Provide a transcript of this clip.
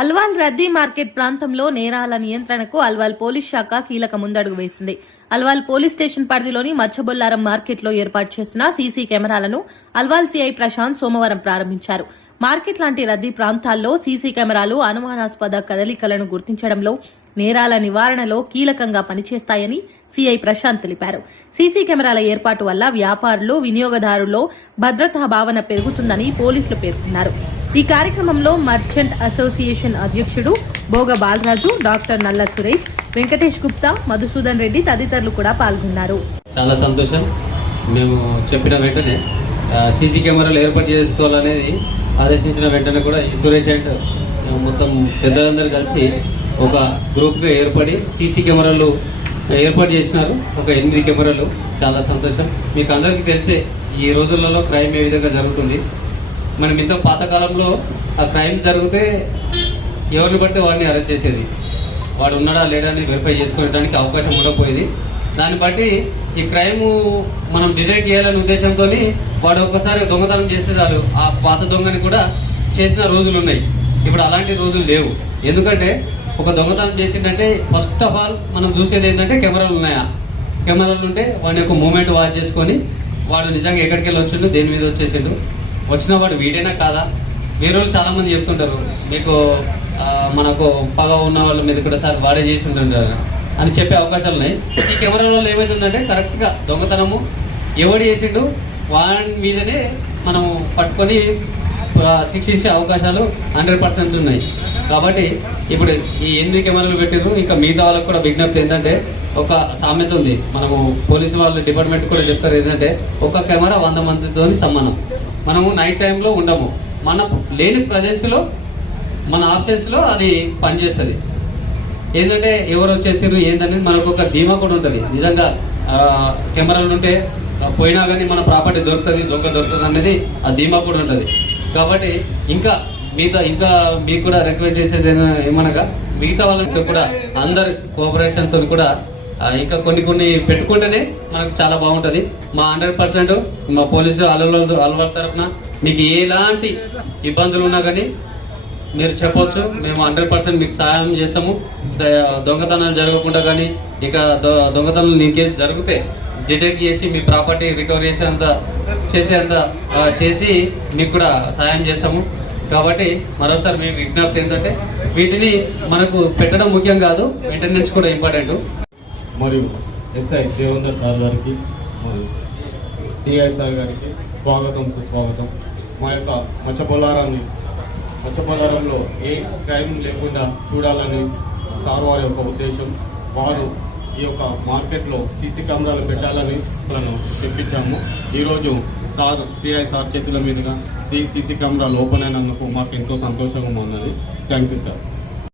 అల్వాల్ రద్దీ మార్కెట్ ప్రాంతంలో నేరాల నియంత్రణకు అల్వాల్ పోలీస్ శాఖ కీలక ముందడుగు వేసింది. అల్వాల్ పోలీస్ స్టేషన్ పరిధిలోని మచ్చబొల్లారం మార్కెట్లో ఏర్పాటు చేసిన సీసీ కెమెరాలను అల్వాల్ సీఐ ప్రశాంత్ సోమవారం ప్రారంభించారు. మార్కెట్ లాంటి రద్దీ ప్రాంతాల్లో సీసీ కెమెరాలు అనుమానాస్పద కదలికలను గుర్తించడంలో, నేరాల నివారణలో కీలకంగా పనిచేస్తాయని సీఐ ప్రశాంత్ తెలిపారు. సీసీ కెమెరాల ఏర్పాటు వల్ల వ్యాపారులు, వినియోగదారుల్లో భద్రతా భావన పెరుగుతుందని పోలీసులు పేర్కొన్నారు. ఈ కార్యక్రమంలో మర్చెంట్ అసోసియేషన్ అధ్యక్షుడు భోగ బాలరాజు, డాక్టర్ నల్ల సురేష్, వెంకటేష్ గుప్తా, మధుసూదన్ రెడ్డి తదితరులు కూడా పాల్గొన్నారు. చాలా సంతోషం. మేము చెప్పిన వెంటనే సీసీ కెమెరాలు ఏర్పాటు చేసుకోవాలనేది ఆదేశించిన వెంటనే కూడా ఈ సురేష్ అండ్ మొత్తం పెద్దలందరూ కలిసి ఒక గ్రూప్గా ఏర్పడి సీసీ కెమెరాలు ఏర్పాటు చేసినారు. ఒక 8 కెమెరాలు. చాలా సంతోషం. మీకు అందరికీ తెలిసే ఈ రోజులలో క్రైమ్ ఏ విధంగా జరుగుతుంది. మనం ఇంత పాతకాలంలో ఆ క్రైమ్ జరిగితే ఎవరిని బట్టి వాడిని అరెస్ట్ చేసేది, వాడు ఉన్నాడా లేడా అని వెరిఫై చేసుకోవడానికి అవకాశం ఉండకపోయేది. దాన్ని బట్టి ఈ క్రైమ్ మనం డిటెక్ట్ చేయాలనే ఉద్దేశంతో వాడు ఒక్కసారి దొంగతనం చేస్తే చాలు ఆ పాత దొంగని కూడా చేసిన రోజులు ఉన్నాయి. ఇప్పుడు అలాంటి రోజులు లేవు. ఎందుకంటే ఒక దొంగతనం చేసిందంటే ఫస్ట్ ఆఫ్ ఆల్ మనం చూసేది ఏంటంటే కెమెరాలు ఉన్నాయా, కెమెరాలు ఉంటే వాడి యొక్క మూమెంట్ వాచ్ చేసుకొని వాడు నిజంగా ఎక్కడికి వెళ్ళి వచ్చిండు, దేని మీద వచ్చేసిండు, వచ్చిన వాడు వీడైనా కాదా. వేరే వాళ్ళు చాలామంది చెప్తుంటారు మీకు మనకు పగ ఉన్న వాళ్ళ మీద కూడా సార్ వాడే చేసి ఉంటుంటారు అని చెప్పే అవకాశాలు ఉన్నాయి. ఈ కెమెరాలో ఏమవుతుందంటే కరెక్ట్గా దొంగతనము ఎవడు చేసిండు వాడి మీదనే మనము పట్టుకొని శిక్షించే అవకాశాలు 100% ఉన్నాయి. కాబట్టి ఇప్పుడు ఈ 8 కెమెరాలు పెట్టారు. ఇంకా మిగతా వాళ్ళకు కూడా విజ్ఞప్తి ఏంటంటే, ఒక సామెత ఉంది, మనము పోలీసు వాళ్ళ డిపార్ట్మెంట్ కూడా చెప్తారు ఏంటంటే, ఒక కెమెరా 100 మందితో సమానం. మనము నైట్ టైంలో ఉండము, మన లేని ప్రజెన్స్లో మన ఆబ్సెన్స్లో అది పనిచేస్తుంది. ఏంటంటే ఎవరు వచ్చేసారు ఏంటనేది మనకు ఒక ధీమా కూడా ఉంటుంది. నిజంగా కెమెరాలు ఉంటే పోయినా కానీ మన ప్రాపర్టీ దొరుకుతుంది, దొరుకుతుంది అనేది ఆ ధీమా కూడా ఉంటుంది. కాబట్టి ఇంకా మీకు కూడా రిక్వెస్ట్ చేసేది ఏమనగా, మిగతా వాళ్ళకి కూడా అందరి కోఆపరేషన్తో కూడా ఇంకా కొన్ని పెట్టుకుంటేనే మనకు చాలా బాగుంటుంది. మా 100% మా పోలీసు అలవాళ్ళ తరఫున మీకు ఎలాంటి ఇబ్బందులు ఉన్నా కానీ మీరు చెప్పవచ్చు. మేము 100% మీకు సహాయం చేస్తాము. దొంగతనాలు జరగకుండా కానీ ఇక దొంగతనాలు ఇన్ కేసు జరిగితే డిటెక్ట్ చేసి మీ ప్రాపర్టీ రికవరీ చేసి మీకు కూడా సహాయం చేస్తాము. కాబట్టి మరోసారి మీ విజ్ఞప్తి ఏంటంటే, వీటిని మనకు పెట్టడం ముఖ్యం కాదు, మెయింటెనెన్స్ కూడా ఇంపార్టెంట్. మరియు ఎస్ఐ దేవేందర్ సార్ గారికి మరియు టిఐ సార్ గారికి స్వాగతం, సుస్వాగతం. మా యొక్క మచ్చబొల్లారంలో ఏ క్రైమ్ లేకుండా చూడాలని సార్ వారి యొక్క ఉద్దేశం. వారు ఈ యొక్క మార్కెట్లో సీసీ కెమెరాలు పెట్టాలని మనం తెప్పించాము. ఈరోజు సార్ సిఐ సార్ చేతుల మీదుగా సీసీ కెమెరాలు ఓపెన్ అయినందుకు మాకు ఎంతో సంతోషంగా ఉన్నది. Thank you sir.